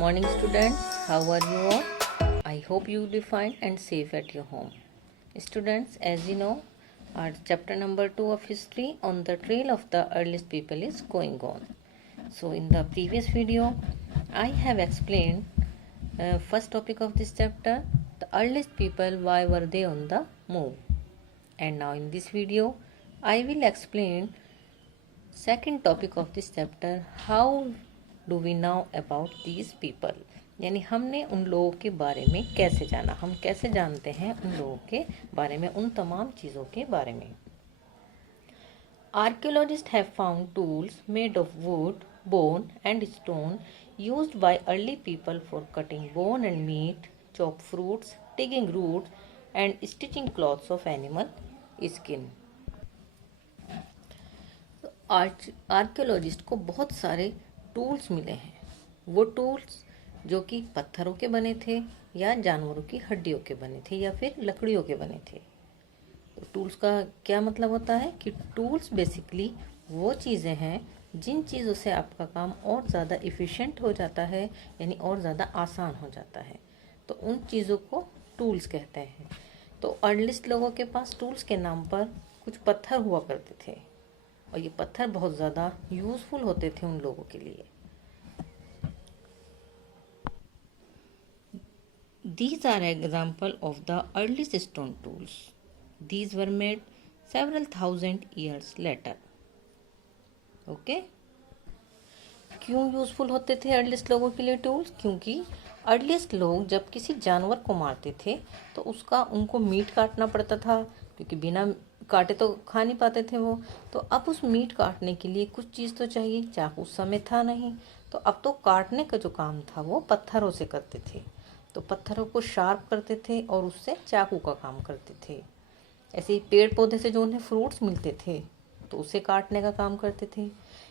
morning, students. How are you all? I hope you will be fine and safe at your home. Students, as you know, our chapter number 2 of history on the trail of the earliest people is going on. So, in the previous video, I have explained first topic of this chapter, the earliest people, why were they on the move? And now in this video, I will explain second topic of this chapter, how do we know about these people, यानी हमने उन लोगों के बारे में कैसे जाना, हम कैसे जानते हैं उन लोगों के बारे में, उन तमाम चीज़ों के बारे में. Archaeologists have found tools made of wood, bone and stone used by early people for cutting bone and meat, chop fruits, digging roots and stitching cloths of animal skin. Archaeologist को बहुत सारे टूल्स मिले हैं. वो tools जो कि पत्थरों के बने थे या जानवरों की हड्डियों के बने थे या फिर लकड़ियों के बने थे. तो टूल्स का क्या मतलब होता है कि टूल्स बेसिकली वो चीज़ें हैं जिन चीज़ों से आपका काम और ज़्यादा इफ़िशेंट हो जाता है, यानी और ज़्यादा आसान हो जाता है. तो उन चीज़ों को टूल्स कहते हैं. तो अर्लिस्ट लोगों के पास टूल्स के नाम पर कुछ पत्थर हुआ करते थे और ये पत्थर बहुत ज़्यादा यूज़फुल होते थे उन लोगों के लिए. These are example of the earliest stone tools. These were made several thousand years later. Okay? क्यों यूज़फुल होते थे अर्लीस्ट लोगों के लिए टूल्स? क्योंकि अर्लीस्ट लोग जब किसी जानवर को मारते थे तो उसका उनको मीट काटना पड़ता था, क्योंकि बिना काटे तो खा नहीं पाते थे वो. तो अब उस मीट काटने के लिए कुछ चीज़ तो चाहिए. चाकू उस समय था नहीं, तो अब तो काटने का जो काम था वो पत्थरों से करते थे. तो पत्थरों को शार्प करते थे और उससे चाकू का काम करते थे. ऐसे ही पेड़ पौधे से जो उन्हें फ्रूट्स मिलते थे तो उसे काटने का काम करते थे.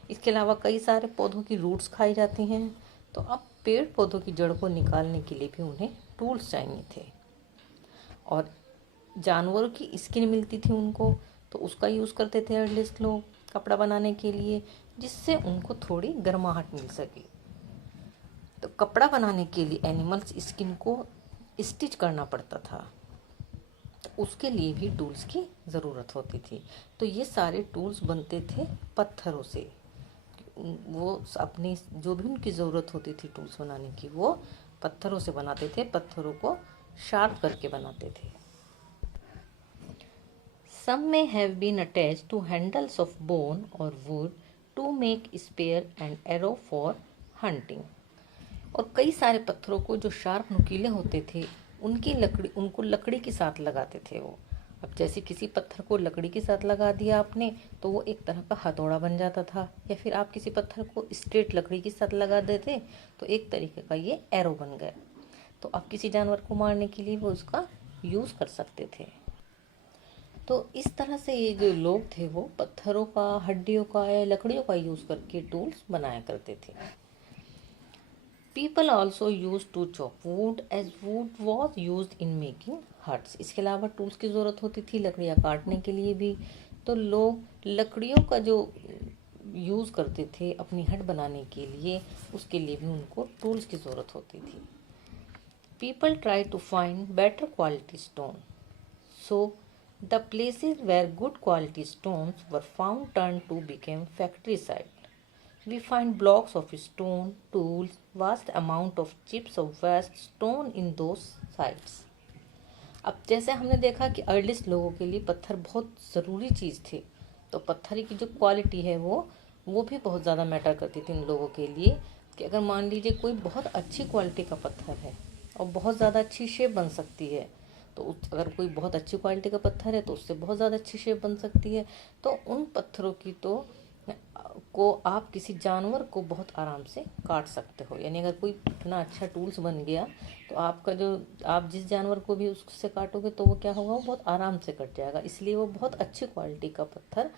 इसके अलावा कई सारे पौधों की रूट्स खाई जाती हैं, तो अब पेड़ पौधों की जड़ को निकालने के लिए भी उन्हें टूल्स चाहिए थे. और जानवरों की स्किन मिलती थी उनको, तो उसका यूज़ करते थे अर्लीस्ट लोग कपड़ा बनाने के लिए, जिससे उनको थोड़ी गर्माहट मिल सके. तो कपड़ा बनाने के लिए एनिमल्स स्किन को स्टिच करना पड़ता था, तो उसके लिए भी टूल्स की ज़रूरत होती थी. तो ये सारे टूल्स बनते थे पत्थरों से. वो अपनी जो भी उनकी ज़रूरत होती थी टूल्स बनाने की, वो पत्थरों से बनाते थे, पत्थरों को शार्प करके बनाते थे. Some may have been attached to handles of bone or wood to make spear and arrow for hunting. और कई सारे पत्थरों को जो शार्प नुकीले होते थे उनको लकड़ी के साथ लगाते थे वो. अब जैसे किसी पत्थर को लकड़ी के साथ लगा दिया आपने तो वो एक तरह का हथौड़ा बन जाता था, या फिर आप किसी पत्थर को स्ट्रेट लकड़ी के साथ लगा देते तो एक तरीके का ये एरो बन गया. तो अब किसी जानवर को मारने के लिए वो उसका यूज़ कर सकते थे. तो इस तरह से ये जो लोग थे वो पत्थरों का, हड्डियों का या लकड़ियों का यूज़ करके टूल्स बनाया करते थे. People also used to chop wood as wood was used in making huts. इसके अलावा टूल्स की ज़रूरत होती थी लकड़ियाँ काटने के लिए भी, तो लोग लकड़ियों का जो यूज़ करते थे अपनी हट बनाने के लिए, उसके लिए भी उनको टूल्स की ज़रूरत होती थी. People tried to find better quality stone. So the places where good quality stones were found turned to become factory site. We find blocks of stone, tools, vast amount of chips of waste stone in those sites. अब जैसे हमने देखा कि earliest लोगों के लिए पत्थर बहुत ज़रूरी चीज़ थी, तो पत्थर की जो क्वालिटी है वो भी बहुत ज़्यादा मैटर करती थी उन लोगों के लिए. कि अगर मान लीजिए कोई बहुत अच्छी क्वालिटी का पत्थर है और बहुत ज़्यादा अच्छी शेप बन सकती है, तो अगर कोई बहुत अच्छी क्वालिटी का पत्थर है तो उससे बहुत ज़्यादा अच्छी शेप बन सकती है. तो उन पत्थरों की को आप किसी जानवर को बहुत आराम से काट सकते हो. यानी अगर कोई इतना अच्छा टूल्स बन गया तो आपका जो आप जिस जानवर को भी उससे काटोगे तो वो क्या होगा, वो बहुत आराम से कट जाएगा. इसलिए वो बहुत अच्छी क्वालिटी का पत्थर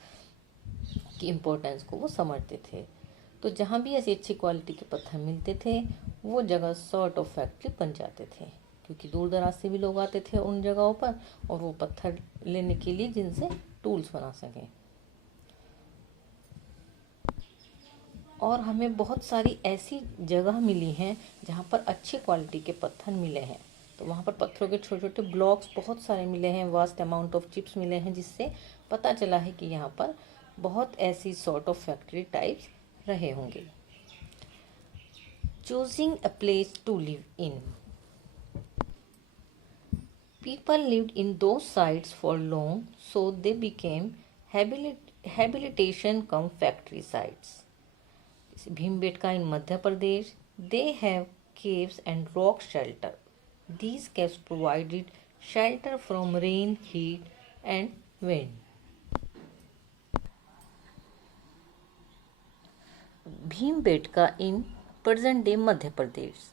की इम्पोर्टेंस को वो समझते थे. तो जहाँ भी ऐसी अच्छी क्वालिटी के पत्थर मिलते थे वो जगह सॉर्ट ऑफ फैक्ट्री बन जाते थे, क्योंकि दूर दराज से भी लोग आते थे उन जगहों पर और वो पत्थर लेने के लिए जिनसे टूल्स बना सकें. और हमें बहुत सारी ऐसी जगह मिली हैं जहाँ पर अच्छी क्वालिटी के पत्थर मिले हैं। तो वहाँ पर पत्थरों के छोटे छोटे ब्लॉक्स बहुत सारे मिले हैं, वास्ट अमाउंट ऑफ चिप्स मिले हैं, जिससे पता चला है कि यहाँ पर बहुत ऐसी सॉर्ट ऑफ फैक्ट्री टाइप्स रहे होंगे। Choosing a place to live in. People lived in those sites for long, so they became habitation cum factory sites. Bhimbetka in Madhya Pradesh, they have caves and rock shelter. These caves provided shelter from rain, heat, and wind. Bhimbetka in present day Madhya Pradesh.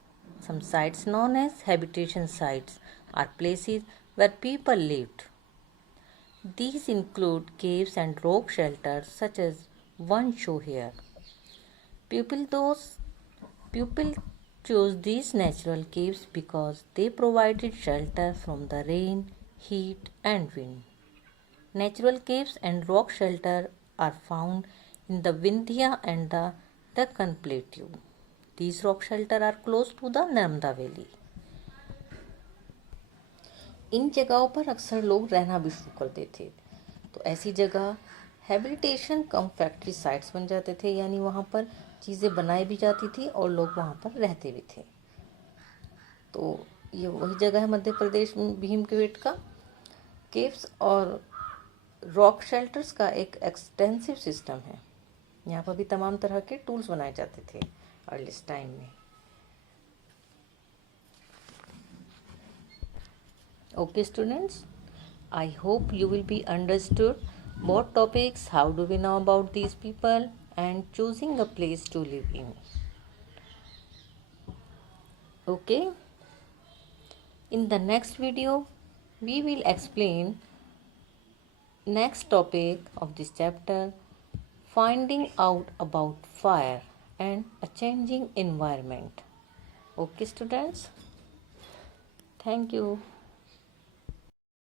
Some sites known as habitation sites are places where people lived. These include caves and rock shelters such as one shown here. People chose these natural caves because they provided shelter from the rain, heat and wind. Natural caves and rock shelter are found in the Vindhya and the Deccan Plateau. These rock shelters are close to the Narmada Valley. इन जगहों पर अक्सर लोग रहना भी शुरू कर देते थे। तो ऐसी जगह हैबिलिटेशन कम फैक्ट्री साइट्स बन जाते थे, यानी वहाँ पर चीज़ें बनाई भी जाती थी और लोग वहाँ पर रहते भी थे। तो ये वही जगह है मध्य प्रदेश में भीमबेटका। केव्स और रॉक शेल्टर्स का एक एक्सटेंसिव सिस्टम है। यहाँ पर भी तमाम तरह के टूल्स बनाए जाते थे अर्लीस्ट टाइम में। Okay students, I hope you will be understood both topics, how do we know about these people and choosing a place to live in. Okay, in the next video we will explain next topic of this chapter, finding out about fire and a changing environment. Okay students, thank you.